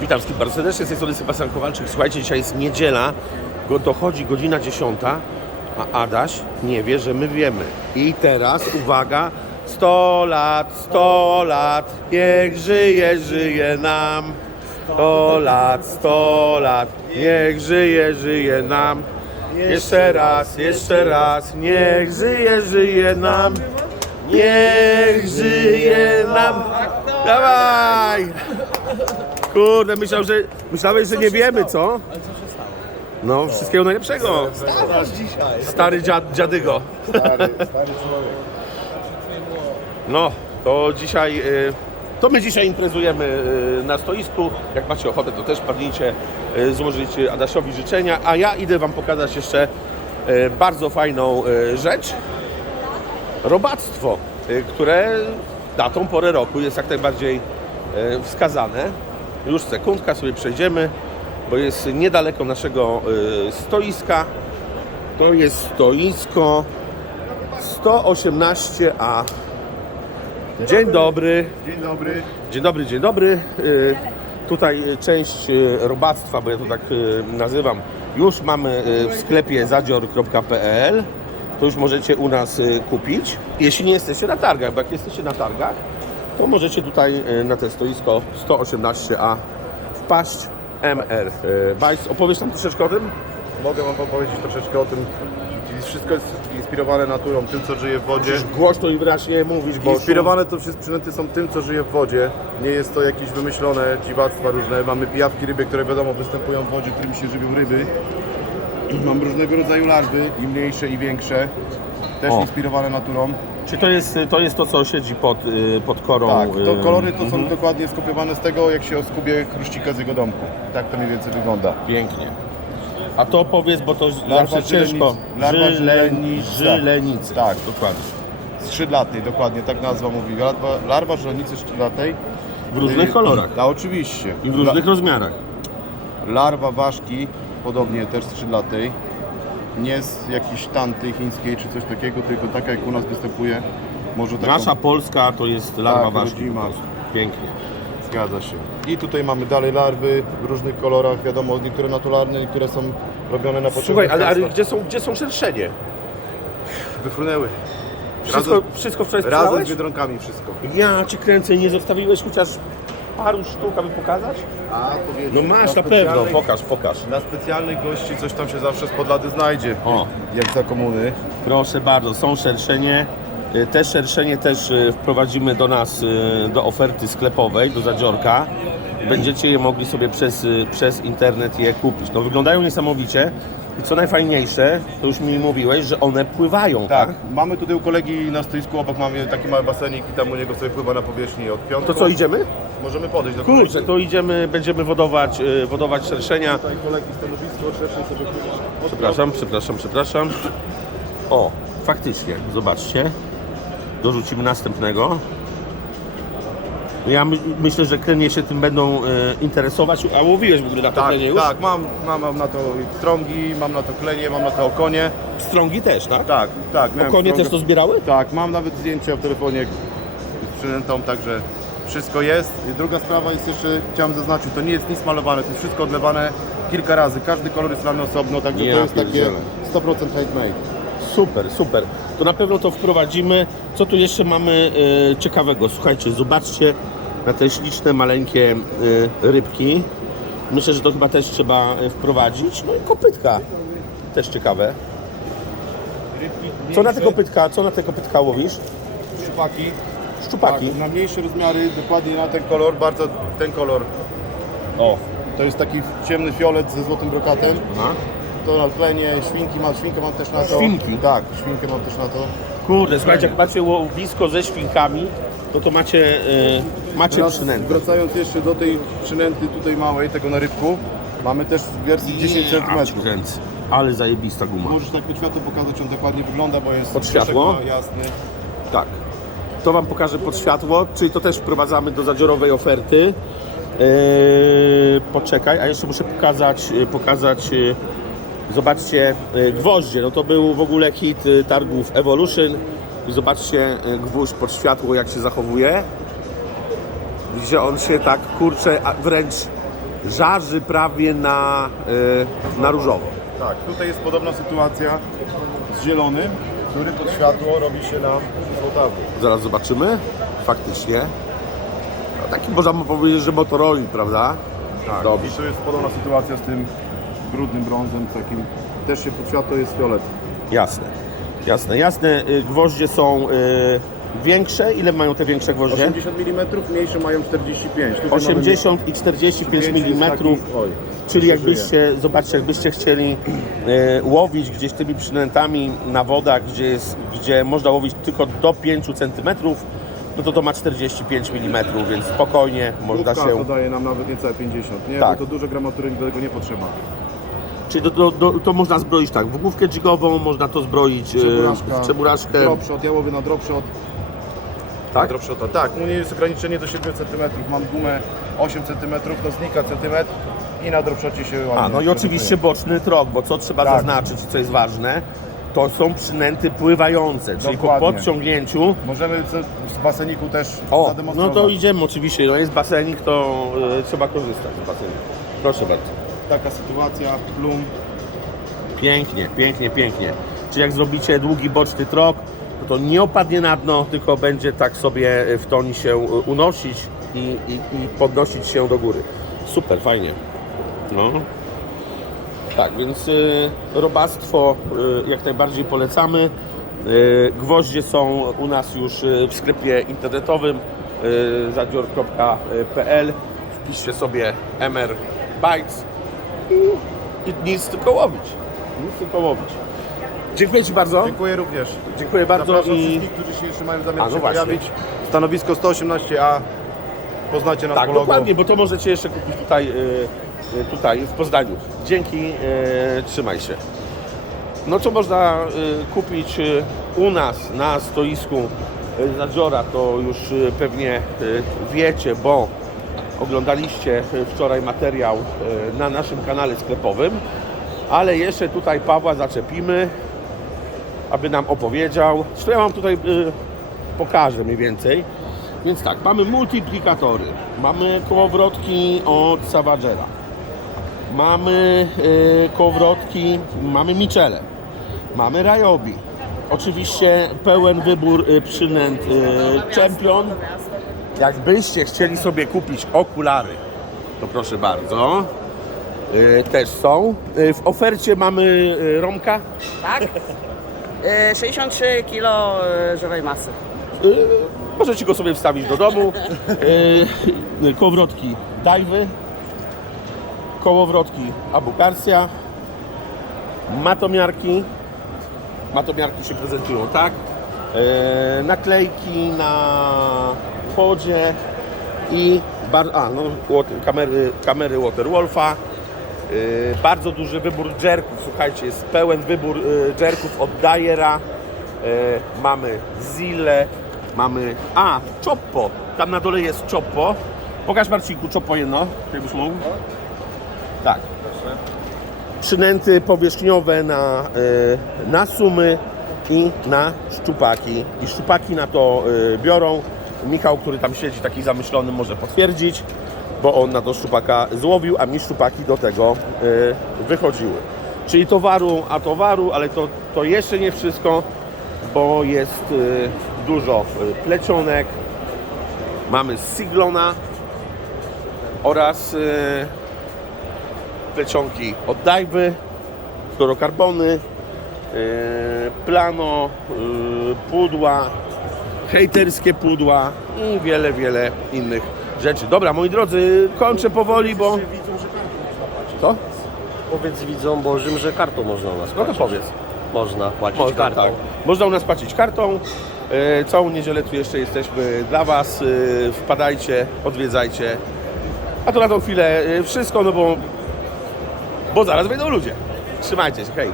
Witam wszystkich bardzo serdecznie, z tej strony Sebastian Kowalczyk. Słuchajcie, dzisiaj jest niedziela, dochodzi godzina 10, a Adaś nie wie, że my wiemy. I teraz, uwaga, 100 lat, 100 lat, niech żyje, żyje nam. 100 lat, 100 lat, niech żyje, żyje nam. Jeszcze raz, jeszcze raz, niech żyje, żyje nam. Niech żyje nam. Dawaj! Kurde, myślał, że, myślałeś, że nie wiemy, co? No, wszystkiego najlepszego. Stary dziad, dziadygo. No, to dzisiaj, y, to my dzisiaj imprezujemy y, na stoisku. Jak macie ochotę, to też padnijcie, y, złożyć Adasiowi życzenia. A ja idę Wam pokazać jeszcze y, bardzo fajną y, rzecz. Robactwo, y, które na tą porę roku jest jak najbardziej y, wskazane. Już sekundka sobie przejdziemy, bo jest niedaleko naszego y, stoiska. To jest stoisko 118A. Dzień dobry. Dzień dobry. Dzień dobry, dzień dobry. Y, Tutaj część y, robactwa, bo ja to tak nazywam, już mamy w sklepie zadzior.pl. To już możecie u nas kupić. Jeśli nie jesteście na targach, bo jak jesteście na targach, to możecie tutaj y, na to stoisko 118A wpaść. MR. Bajs, opowiesz nam troszeczkę o tym? Mogę Wam opowiedzieć troszeczkę o tym. Wszystko jest inspirowane naturą, tym co żyje w wodzie. Głośno i wyraźnie mówić, bo Inspirowane to wszystkie przynęty są tym, co żyje w wodzie. Nie jest to jakieś wymyślone dziwactwa różne. Mamy pijawki rybie, które wiadomo występują w wodzie, którymi się żywią ryby. Mam różnego rodzaju larwy, i mniejsze i większe. Też O. inspirowane naturą. Czy to jest, to jest to, co siedzi pod, y, pod korą? Tak, to y, kolory to są dokładnie skopiowane z tego, jak się oskubie chruścika z jego domku. Tak to mniej więcej wygląda. Pięknie. A to powiedz, bo to Larwa ciężko. larwa Żyleni, żylenicy. żylenicy. Tak. dokładnie. Skrzydlatej, dokładnie, tak nazwa mówi. Larwa, larwa żelenicy skrzydlatej. W różnych Y, kolorach A oczywiście. i w różnych rozmiarach. La, larwa ważki, podobnie też skrzydlatej. Nie z jakiejś tanty chińskiej czy coś takiego, tylko taka jak u nas występuje. Może taką... Nasza polska to jest larwa Tak, rodzima. po prostu. Pięknie. Zgadza się. I tutaj mamy dalej larwy w różnych kolorach, wiadomo, niektóre naturalne, niektóre są robione na potrzeby Słuchaj, ale, ale gdzie, są, gdzie są szerszenie? Wyfrunęły. Wszystko, Razem- wszystko wczoraj Razem z sprzedałeś? biedronkami wszystko. Ja ci kręcę, nie zostawiłeś chociaż paru sztuk, aby pokazać? A, powiedz, No masz na pewno, pokaż, pokaż. Dla specjalnych gości coś tam się zawsze z podlady znajdzie. O. Jak za komuny. Proszę bardzo, są szerszenie. Y, Te szerszenie też y, wprowadzimy do nas, y, do oferty sklepowej, do zadziorka. Będziecie je mogli sobie przez, y, przez internet je kupić. No wyglądają niesamowicie i co najfajniejsze, to już mi mówiłeś, że one pływają, tak? Tak, mamy tutaj u kolegi na stoisku obok mamy taki mały basenik i tam u niego sobie pływa na powierzchni od piątku. To co, idziemy? Możemy podejść do Kurczę, kolegi. to idziemy, będziemy wodować, y, wodować szerszenia. Tutaj kolegi stanowisko, szerszej sobie. Przepraszam, przepraszam, przepraszam. O, faktycznie, zobaczcie. Dorzucimy następnego. Ja my, myślę, że klenie się tym będą e, interesować. A łowiłeś w ogóle na to Tak, klenie już? tak, mam, mam, mam na to strągi, mam na to klenie, mam na to okonie. Strągi też, tak? Tak, tak. miałem Konie strągę- też to zbierały? Tak, mam nawet zdjęcia w telefonie z przynętą, także wszystko jest. I druga sprawa jest jeszcze, chciałem zaznaczyć, to nie jest nic malowane, to jest wszystko odlewane kilka razy, każdy kolor jest lany osobno, także Ja to jest takie pierdzielę. 100% handmade. Super, super. To na pewno to wprowadzimy. Co tu jeszcze mamy e, ciekawego? Słuchajcie, zobaczcie na te śliczne, maleńkie e, rybki. Myślę, że to chyba też trzeba e, wprowadzić. No i kopytka. Też ciekawe. Co na te kopytka, co na te kopytka łowisz? Szczupaki. Szczupaki. Tak, na mniejsze rozmiary, dokładnie na ten kolor, bardzo ten kolor. O. To jest taki ciemny fiolet ze złotym brokatem. Aha. To na tlenie, świnki mam, świnkę mam też na to. Świnki? Tak, świnkę mam też na to. Kurde, słuchajcie, jak macie łowisko ze świnkami, to to macie, e, macie Wrac- przynętę. Wracając jeszcze do tej przynęty tutaj małej, tego na rybku, mamy też w wersji 10 Ja cm. Ale zajebista guma. Możesz tak pod światło pokazać, on dokładnie wygląda, bo jest Pod światło? jasny. Tak. To Wam pokażę pod światło, czyli to też wprowadzamy do zadziorowej oferty. Eee, poczekaj, a jeszcze muszę pokazać, e, pokazać e, zobaczcie, e, gwoździe, no to był w ogóle hit targów Evolution. Zobaczcie gwóźdź pod światło, jak się zachowuje. Widzicie, on się tak kurcze, a wręcz żarzy prawie na, na różowo. Tak, tutaj jest podobna sytuacja z zielonym, który pod światło robi się nam złotawy. Zaraz zobaczymy. Faktycznie. No, taki można powiedzieć, że Motorola, prawda? Tak, Dobrze. i tu jest podobna sytuacja z tym brudnym brązem, takim też się pod światło jest fiolet. Jasne. Jasne, jasne. Y, Gwoździe są y, większe. Ile mają te większe gwoździe? 80 mm, mniejsze mają 45. Tutaj 80 i 45 mamy pięć jest mm. Czyli jakbyście, zobaczcie, jakbyście chcieli e, łowić gdzieś tymi przynętami na wodach, gdzie, jest, gdzie można łowić tylko do 5 cm, no to to ma 45 mm, więc spokojnie można Główka to się... daje nam nawet niecałe 50. Nie, Tak. bo to dużo gramatury do tego nie potrzeba. Czyli do, do, do, to można zbroić tak, w główkę jigową, można to zbroić e, w przeburaszkę. Dropshot, ja łowię na dropshot. Tak? Dropshota, tak. U mnie jest ograniczenie do 7 cm. Mam gumę 8 cm, nocnika centymetr i na dropshocie się ładnie A, no i oczywiście boczny trok, bo co trzeba Tak. zaznaczyć, co jest ważne, to są przynęty pływające, czyli po Dokładnie. podciągnięciu Możemy z- z baseniku też O, no zademonstrować. to idziemy oczywiście. No jest basenik, to y, trzeba korzystać z basenu. Proszę bardzo. Taka sytuacja, plum. Pięknie, pięknie, pięknie. Czy jak zrobicie długi boczny trok, to, nie opadnie na dno, tylko będzie tak sobie w toni się y, unosić i, i, i podnosić się do góry. Super, fajnie. No. Tak, więc y, robactwo y, jak najbardziej polecamy. Y, gwoździe są u nas już w sklepie internetowym y, zadzior.pl. Wpiszcie sobie MR Bytes i, i nic tylko łowić. Nic tylko łowić. Dziękuję Ci bardzo. Dziękuję również. Dziękuję bardzo Zapraszam i wszystkich, którzy się jeszcze mają zamiar A, no się właśnie. pojawić. Stanowisko 118A. Poznacie nas tak, po logo. dokładnie, bo to możecie jeszcze kupić tutaj, y, y, tutaj w Poznaniu. Dzięki, y, trzymaj się. No co można y, kupić y, u nas na stoisku y, Zadziora, to już y, pewnie y, wiecie, bo oglądaliście y, wczoraj materiał y, na naszym kanale sklepowym, ale jeszcze tutaj Pawła zaczepimy, aby nam opowiedział. Co ja Wam tutaj y, pokażę mniej więcej. Więc tak, mamy multiplikatory, mamy kołowrotki od Savagera, mamy y, kołowrotki, mamy Michele, mamy Ryobi. Oczywiście pełen wybór y, przynęt y, Champion. Jakbyście chcieli sobie kupić okulary, to proszę bardzo. Y, też są. W ofercie mamy y, Romka. Tak? E, 63 kg e, żywej masy. Y, Możecie go sobie wstawić do domu. Y, Kołowrotki Dajwy. Kołowrotki Abukarsia. Matomiarki. Matomiarki się prezentują tak. Naklejki na chodzie i bar- a, no, water- kamery, kamery Waterwolfa. Y, bardzo duży wybór jerków. Słuchajcie, jest pełen wybór y, jerków od Dyera. Y, mamy Zille, mamy. A, Choppo. Tam na dole jest Choppo. Pokaż Marcinku, Choppo jedno, jakbyś mógł. Tak. Przynęty powierzchniowe na, na sumy i na szczupaki. I szczupaki na to biorą. Michał, który tam siedzi taki zamyślony, może potwierdzić, bo on na to szczupaka złowił, a mi szczupaki do tego y, wychodziły. Czyli towaru, a towaru, ale to, to jeszcze nie wszystko, bo jest y, dużo y, plecionek. Mamy Siglona oraz plecionki od Dajwy, fluorokarbony, plano, pudła, hejterskie pudła i wiele, wiele innych rzeczy. Dobra, moi drodzy, kończę powoli, bo... Co? Powiedz widzom Bożym, że kartą można u nas No to płacić. powiedz. Można płacić Można, kartą. tak. Można u nas płacić kartą. Yy, Całą niedzielę tu jeszcze jesteśmy dla Was. Yy, Wpadajcie, odwiedzajcie. A to na tą chwilę yy, wszystko, no bo, bo zaraz wejdą ludzie. Trzymajcie się, hej.